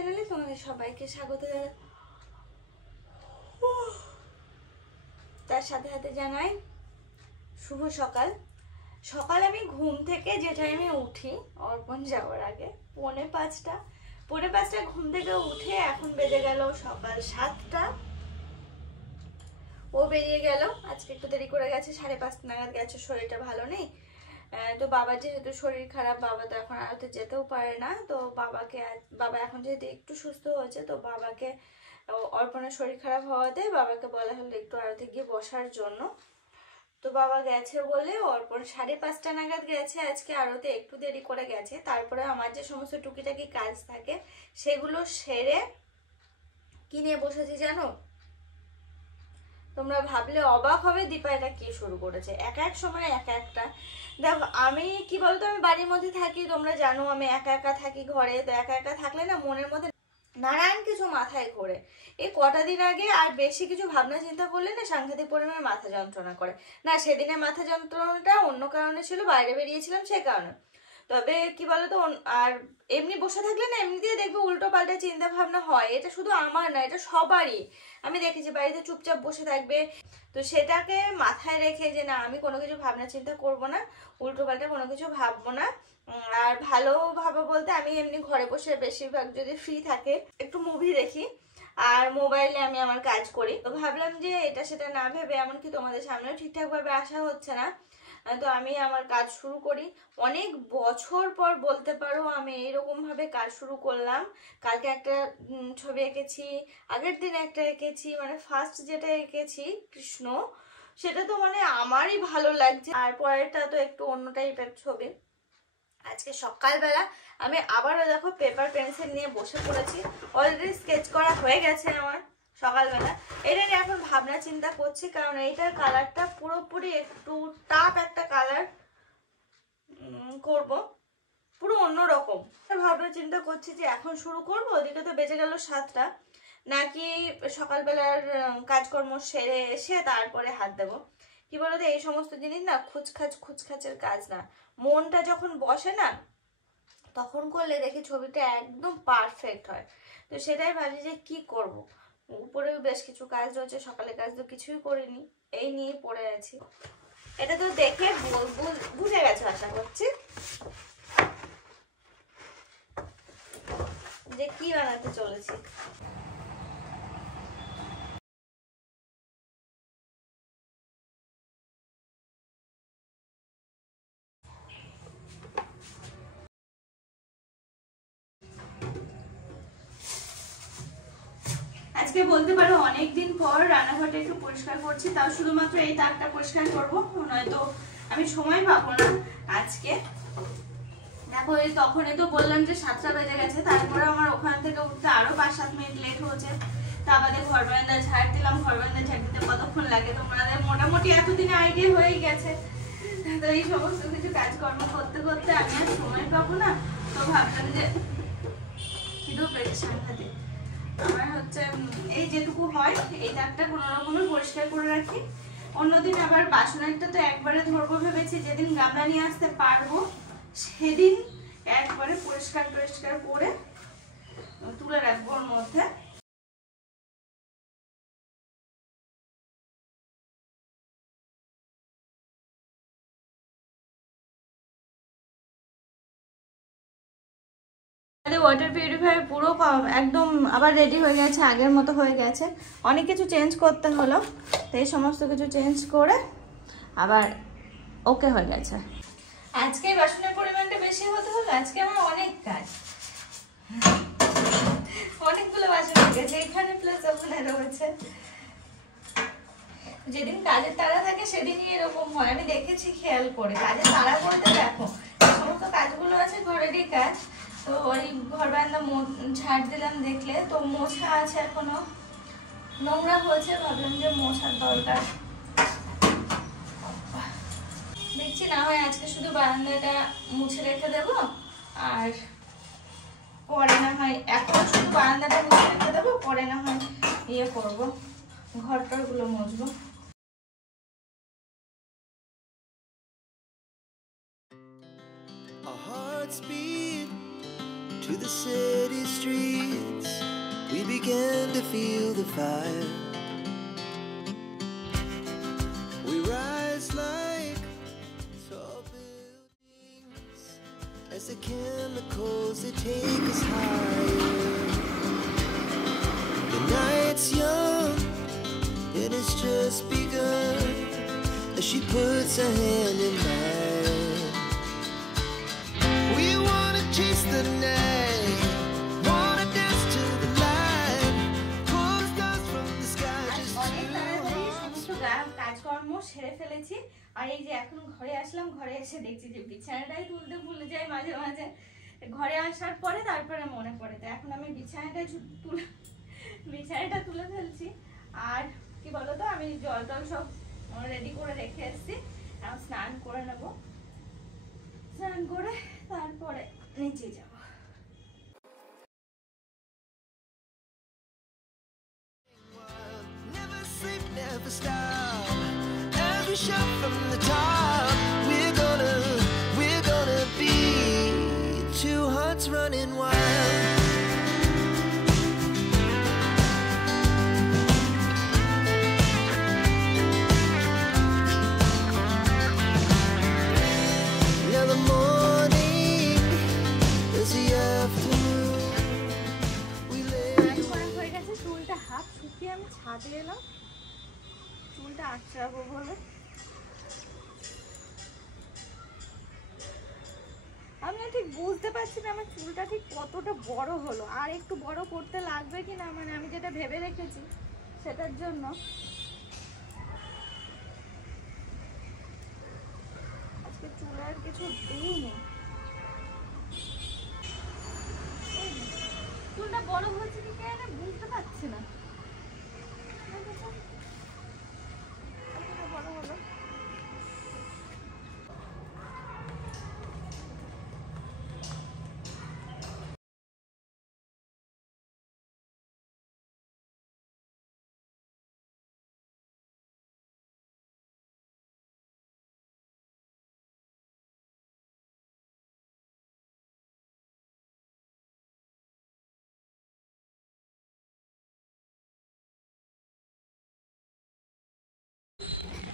চ্যানেলে তোমাদের সবাইকে স্বাগত জানাই। তার সাথে সাথে জানাই শুভ সকাল। সকাল আমি ঘুম থেকে যে টাইমে উঠি অর্পণ যাওয়ার আগে পৌনে পাঁচটা ঘুম থেকে উঠে এখন বেজে গেল সকাল 7টা। ও বেরিয়ে গেল, আজকে একটু দেরি করে গেছে, 5:30 নাগাদ গেছে, শরীরটা ভালো নেই। তো বাবার যেহেতু শরীর খারাপ, বাবা তো এখন আরতে যেতেও পারে না। তো বাবা এখন যেহেতু একটু সুস্থ হয়েছে, তো বাবাকে অর্পণের শরীর খারাপ হওয়াতে বাবাকে বলা হলো একটু আরতে গিয়ে বসার জন্য। তো বাবা গেছে বলে অর্পণ 5:30 নাগাদ গেছে আজকে আরতে, একটু দেরি করে গেছে। তারপরে আমার যে সমস্ত টুকিটাকি কাজ থাকে সেগুলো সেরে কি নিয়ে বসেছি জানো? তোমরা ভাবলে অবাক হবে দীপা এটা কি শুরু করেছে। এক সময় একটা দেখো, আমি কি বলতো, আমি বাড়ির মধ্যে থাকি, তোমরা জানো আমি একা থাকি ঘরে। তো একা থাকলে না মনের মধ্যে নানান কিছু মাথায় ঘোরে। এই কটা দিন আগে আর বেশি কিছু ভাবনা চিন্তা করলে না সাংঘাতিক পরিমাণে মাথা যন্ত্রণা করে। না, সেদিনের মাথা যন্ত্রণাটা অন্য কারণে ছিল, বাইরে বেরিয়েছিলাম সে কারণে। তবে কি বলতো, আর এমনি বসে থাকলে না এমনিতেই দেখবে উল্টো পাল্টা চিন্তা ভাবনা হয়। এটা শুধু আমার না, এটা সবারই। আমি দেখেছি বাড়িতে চুপচাপ বসে থাকবে, তো সেটাকে মাথায় রেখে যে না আমি কোনো কিছু ভাবনা চিন্তা করবো না, উল্টো পাল্টা কোনো কিছু ভাববো না। আর ভালো ভাবো বলতে আমি এমনি ঘরে বসে বেশিরভাগ যদি ফ্রি থাকে একটু মুভি দেখি, আর মোবাইলে আমি আমার কাজ করি। তো ভাবলাম যে এটা সেটা না ভেবে, এমনকি তোমাদের সামনেও ঠিকঠাক ভাবে আসা হচ্ছে না, তো আমি আমার কাজ শুরু করি। অনেক বছর পর বলতে পারো আমি এরকম ভাবে কাজ শুরু করলাম। কালকে একটা ছবি এঁকেছি, আগের দিন একটা এঁকেছি, মানে ফার্স্ট যেটা এঁকেছি কৃষ্ণ, সেটা তো মানে আমারই ভালো লাগছে। আর পরেরটা তো একটু অন্য টাইপের ছবি। আজকে সকালবেলা আমি আবারও দেখো পেপার পেন্সিল নিয়ে বসে পড়েছি। অলরেডি স্কেচ করা হয়ে গেছে আমার সকালবেলা। এটা নিয়ে এখন ভাবনা চিন্তা করছি, কারণ এইটার কালারটা পুরোপুরি একটু টাপ একটা কালার করব, পুরো অন্যরকম। ভাবনা চিন্তা করছি যে এখন শুরু করব, ওদিকে তো বেজে গেল 7টা, নাকি সকালবেলার কাজকর্ম সেরে এসে তারপরে হাত দেবো। কি বলতো, এই সমস্ত জিনিস না খুচখাচের কাজ না, মনটা যখন বসে না তখন করলে দেখি ছবিটা একদম পারফেক্ট হয়। তো সেটাই ভাবছি যে কি করব। উপরেও বেশ কিছু কাজ রয়েছে, সকালে কাজ তো কিছুই করিনি, এই নিয়ে পড়ে আছি। এটা তো দেখে বুঝে গেছো আশা করছি যে কি বানাতে চলেছি। আজকে বলতে পারো অনেকদিন পর রান্নাঘরটা একটু পরিষ্কার করছি, তাও শুধুমাত্র এই তাকটা পরিষ্কার করবো, নয়তো আমি সময় পাবো না আজকে। দেখো এই তখনই তো বললাম যে 7টা বেজে গেছে, তারপরে আমার ওখান থেকে উঠতে আরো 5-7 মিনিট লেট হচ্ছে। তা বাদে ঘর বারান্দা ঝাড় দিলাম, ঘর বারান্দা ঝাড় দিতে কতক্ষণ লাগে তোমাদের মোটামুটি এতদিনে আইডিয়া হয়ে গেছে। তো এই সমস্ত কিছু কাজকর্ম করতে করতে আমি আর সময় পাবো না। তো ভাবলাম যে খিদেও পেটে সাংঘাতিক। আমার হচ্ছে এই যেটুকু হয় এই তাকটা কোনো রকমের পরিষ্কার করে রাখি। অন্যদিন আবার বাসনেরটা তো একবারে ধরবো ভেবেছি, যেদিন গামলা নিয়ে আসতে পারবো সেদিন একবারে পরিষ্কার করে তুলে রাখবো ওর মধ্যে। ওয়াটার পিউরিফায়ার পুরো একদম আবার রেডি হয়ে গেছে, আগের মতো হয়ে গেছে। অনেক কিছু চেঞ্জ করতে হলো, তো এই সমস্ত কিছু চেঞ্জ করে আবার ওকে হয়ে গেছে। আজকে বাসনের পরিমাণটা বেশি হতে হলো, আজকে আমার অনেক কাজ, অনেকগুলো বাসন হয়ে গেছে, এখানে প্লাস ওখানে রয়েছে। যেদিন কাজের তাড়া থাকে সেদিনই এরকম হয়, আমি দেখেছি খেয়াল করে। কাজের তাড়া বলতে দেখো এই সমস্ত কাজগুলো আছে ঘরেরই কাজ। তো ওই ঘর বারান্দা ঝাড় দিলাম দেখলে, তো মোছা আছে এখনো, নোংরা হয়েছে, ভাবলাম যে মোছার দরকার। দেখছি না হয় আজকে শুধু বারান্দাটা মুছে রেখে দেবো, আর পরে না হয় এখন শুধু বারান্দাটা মুছে রেখে দেবো, পরে না হয় ইয়ে করবো, ঘরটারগুলো মুছবো। Our hearts beat to the city streets, we began to feel the fire. We rise like tall buildings as the chemicals they take us higher. The night's young and it's just begun as she puts her hand in mine. We wanna chase the night, wanna dance to the light, pull the stars from the sky just to কাজকর্ম সেরে ফেলেছি। আর এই যে এখন ঘরে আসলাম, ঘরে এসে দেখছি যে বিছানাটাই তুলতে ভুলে যাই মাঝে মাঝে। ঘরে আসার পরে তারপরে মনে পড়ে, তো এখন আমি বিছানাটা তুলে ফেলছি। আর কি বলতো, আমি জল টল সব রেডি করে রেখে এসেছি, এখন স্নান করে নেব, স্নান করে তারপরে নিচে যাব। never sleep, never stop. Every shot from the top, we're gonna be two hearts running wild. Now the morning is the afternoon. We lay হয়ে গেছে, চুলটা হাফ শুকিয়ে আমি ছাদে এলাম চুলটা আঁচড়াবো বলে। আমি ঠিক বুঝতে পারছি না আমার চুলটা ঠিক কতটা বড় হলো, আর একটু বড় করতে লাগবে কিনা, মানে আমি যেটা ভেবে রেখেছি সেটার জন্য। আজকে চুলে আর কিছু দিইনি, চুলটা বড় হয়েছে কি কেন বুঝতে পারছি না। বড় হলো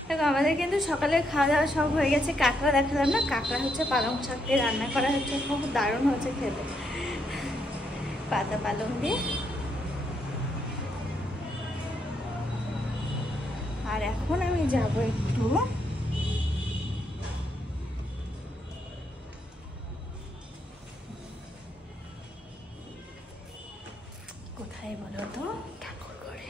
দেখো, আমাদের কিন্তু সকালে খাওয়া দাওয়া সব হয়ে গেছে। কাঁকড়া দেখালাম না, কাঁকড়া হচ্ছে পালং শাক দিয়ে রান্না করা হচ্ছে, খুব দারুণ হচ্ছে খেতে, পাতা পালং দিয়ে। আর এখন আমি যাব একটু কোথায় বলো তো, ঠাকুর ঘরে।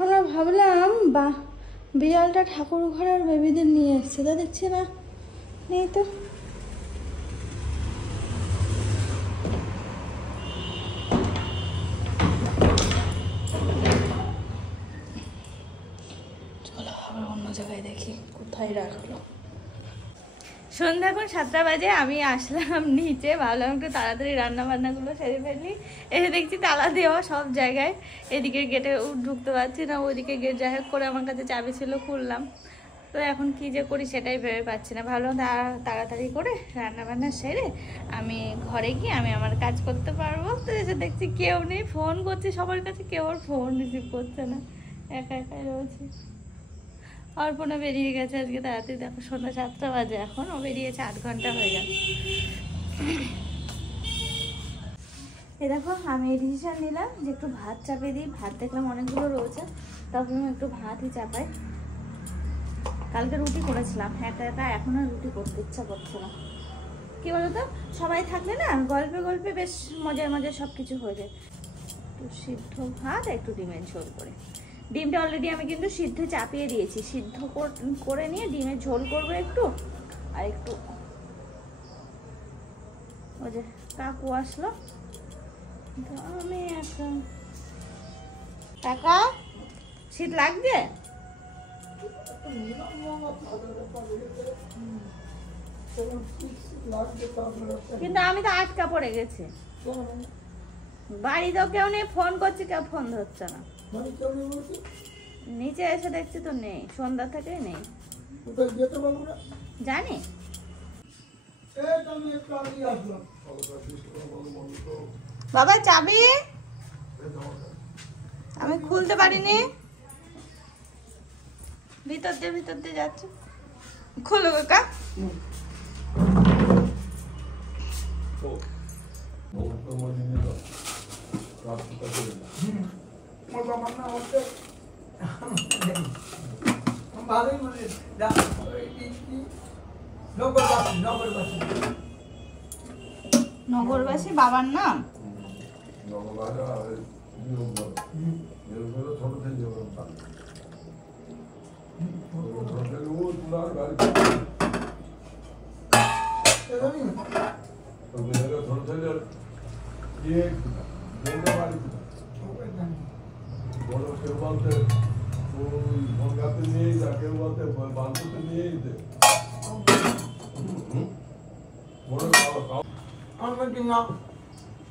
আমরা ভাবলাম বিড়ালটা ঠাকুর ঘরের বেবিদের নিয়ে এসছে, তা দেখছি না, নেই তো। চলো আবার অন্য জায়গায় দেখি কোথায় রাখলো। সন্ধ্যা এখন 7টা বাজে, আমি আসলাম নিচে, ভাবলাম একটু তাড়াতাড়ি রান্না বান্নাগুলো সেরে ফেলি। এসে দেখছি তালা দেওয়া সব জায়গায়, এদিকে গেটে ঢুকতে পারছি না, ওইদিকে গেট যাই হোক করে আমার কাছে চাবি ছিল, খুললাম। তো এখন কী যে করি সেটাই ভেবে পাচ্ছি না। ভাবলাম তাড়াতাড়ি করে রান্না বান্না সেরে আমি ঘরে গিয়ে আমি আমার কাজ করতে পারবো। তো এসে দেখছি কেউ নেই, ফোন করছি সবার কাছে, কেউ আর ফোন রিসিভ করছে না, একা একাই রয়েছে। অর্পণা বেরিয়ে গেছে আজকে তাড়াতাড়ি, দেখো সন্ধ্যা 7টা বাজে, এখন ও বেরিয়েছে 8 ঘন্টা হয়ে গেল। এই দেখো আমি এই ডিসিশন নিলাম যে একটু ভাত চাপিয়ে দিই, ভাত দেখলাম অনেকগুলো রয়েছে, তখন একটু ভাতই চাপাই। কালকে রুটি করেছিলাম একা একা, এখন আর রুটি করতে ইচ্ছা করছে না। কি বলতো, সবাই থাকলে না গল্পে গল্পে বেশ মজার মজার সব কিছু হয়ে যায়। একটু সিদ্ধ ভাত, একটু ডিমের ঝোল করে। ডিমটা অলরেডি আমি কিন্তু সিদ্ধ চাপিয়ে দিয়েছি, সিদ্ধ করে নিয়ে ডিমের ঝোল করবো একটু। আর একটু ওই যে কাকু আসলো, আমি এখন কাকা শীত লাগছে, কিন্তু আমি তো আটকা পড়ে গেছি, বাড়িতেও কেউ নেই, ফোন করছি কেউ ফোন ধরছে না। নিচে এসে দেখছি তো নেই, সন্ধ্যা থেকে নেই। জানি বাবা চাবি আমি খুলতে পারিনি, ভিতর দিয়ে যাচ্ছে। খুলো কাকা। নগরবাসী বাবার নাম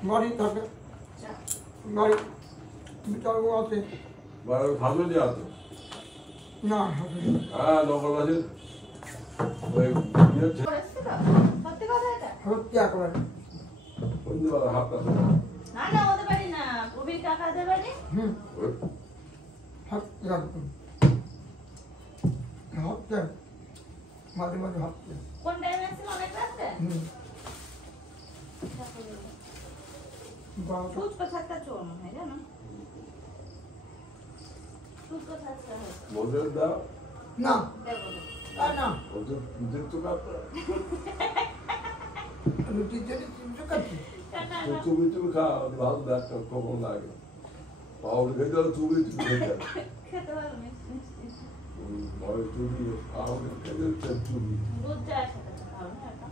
গাড়ি থাকে, গাড়ি বিতর্ক আছে না। হ্যাঁ নগরবাসীর সত্যি কথা এটা? সত্যি একেবারে হাতটা না না হতে পারি না, প্রবীর কাকাদের বাড়ি। হাঁটতে রাখবেন, হাঁটতে মাঝে মাঝে হাঁটতে। কোন টাইমে আসছিল? অনেক রাত্রে। ফুচকা ছাড়টা চোর মনে হয়, জানো? ফুচকা ছাড়টা হয়তো। বলতে দাও না দেখো না। তাই না, বলতে দেখতো না রুটির জন্য চিন্তা করছি। চুবি চুবি খাওয়া ভালো দেখ কখন লাগে পাউডার খেতে হলে চুবি চুবি খেতে হবে খেতে পারো মিষ্টি। ঘরে চুবি পাউডার খেতে চুবি দুধ চায়ের সাথে খাও না এটা।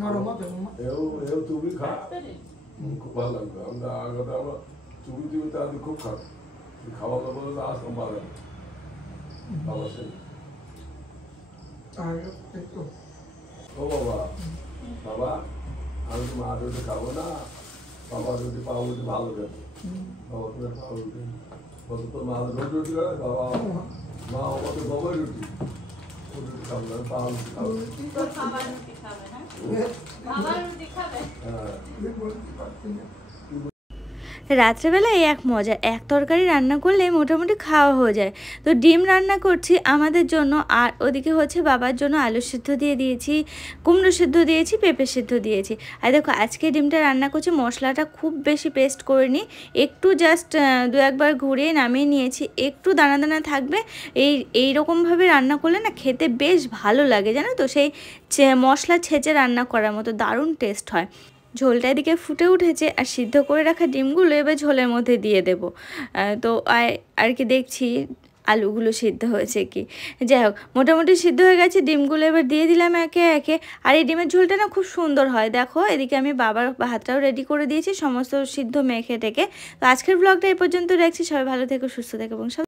নরম আছে এও চুবি খা তাড়াতাড়ি। খুব ভালো লাগবে। আমরা আগে আমরা চুবি চুবিতে আগে খুব খাই, খাওয়া দাওয়া বলে আসতাম ভালো খাওয়া সেই। আর একটু ও বাবা বাবা আমি তো মা রুটি খাবো না, বাবা রুটি পাও রুটি ভালো খেতে। বাবা তুমি পাও রুটি বলতো তোর মা রোজ রুটি করে, বাবা মা আমাকে বাবার রুটি রুটি খাবো না, পাও রুটি খাবো। তোর খাবার রুটি খাবে না? খাবার রুটি খাবে? হ্যাঁ বলতে পারছি না। রাত্রেবেলা এই এক মজা, এক তরকারি রান্না করলে মোটামুটি খাওয়া হয়ে যায়। তো ডিম রান্না করছি আমাদের জন্য, আর ওদিকে হচ্ছে বাবার জন্য আলু সিদ্ধ দিয়ে দিয়েছি, কুমড়ো সিদ্ধ দিয়েছি, পেঁপে সিদ্ধ দিয়েছি। আর দেখো আজকে ডিমটা রান্না করছি, মশলাটা খুব বেশি পেস্ট করিনি, একটু জাস্ট দু একবার ঘুরিয়ে নামিয়ে নিয়েছি। একটু দানা দানা থাকবে, এইরকমভাবে রান্না করলে না খেতে বেশ ভালো লাগে, জানো তো, সেই মশলা ছেঁচে রান্না করার মতো দারুণ টেস্ট হয়। ঝোলটা এদিকে ফুটে উঠেছে, আর সিদ্ধ করে রাখা ডিমগুলো এবার ঝোলের মধ্যে দিয়ে দেব। তো আর কি দেখছি আলুগুলো সিদ্ধ হয়েছে কি, যাই হোক মোটামুটি সিদ্ধ হয়ে গেছে। ডিমগুলো এবার দিয়ে দিলাম একে একে। আর এই ডিমের ঝোলটা না খুব সুন্দর হয়। দেখো এদিকে আমি বাবার ভাতটাও রেডি করে দিয়েছি, সমস্ত সিদ্ধ মেখে টেকে। তো আজকের ব্লগটা এই পর্যন্ত রাখছি। সবাই ভালো থেকো, সুস্থ থেকো এবং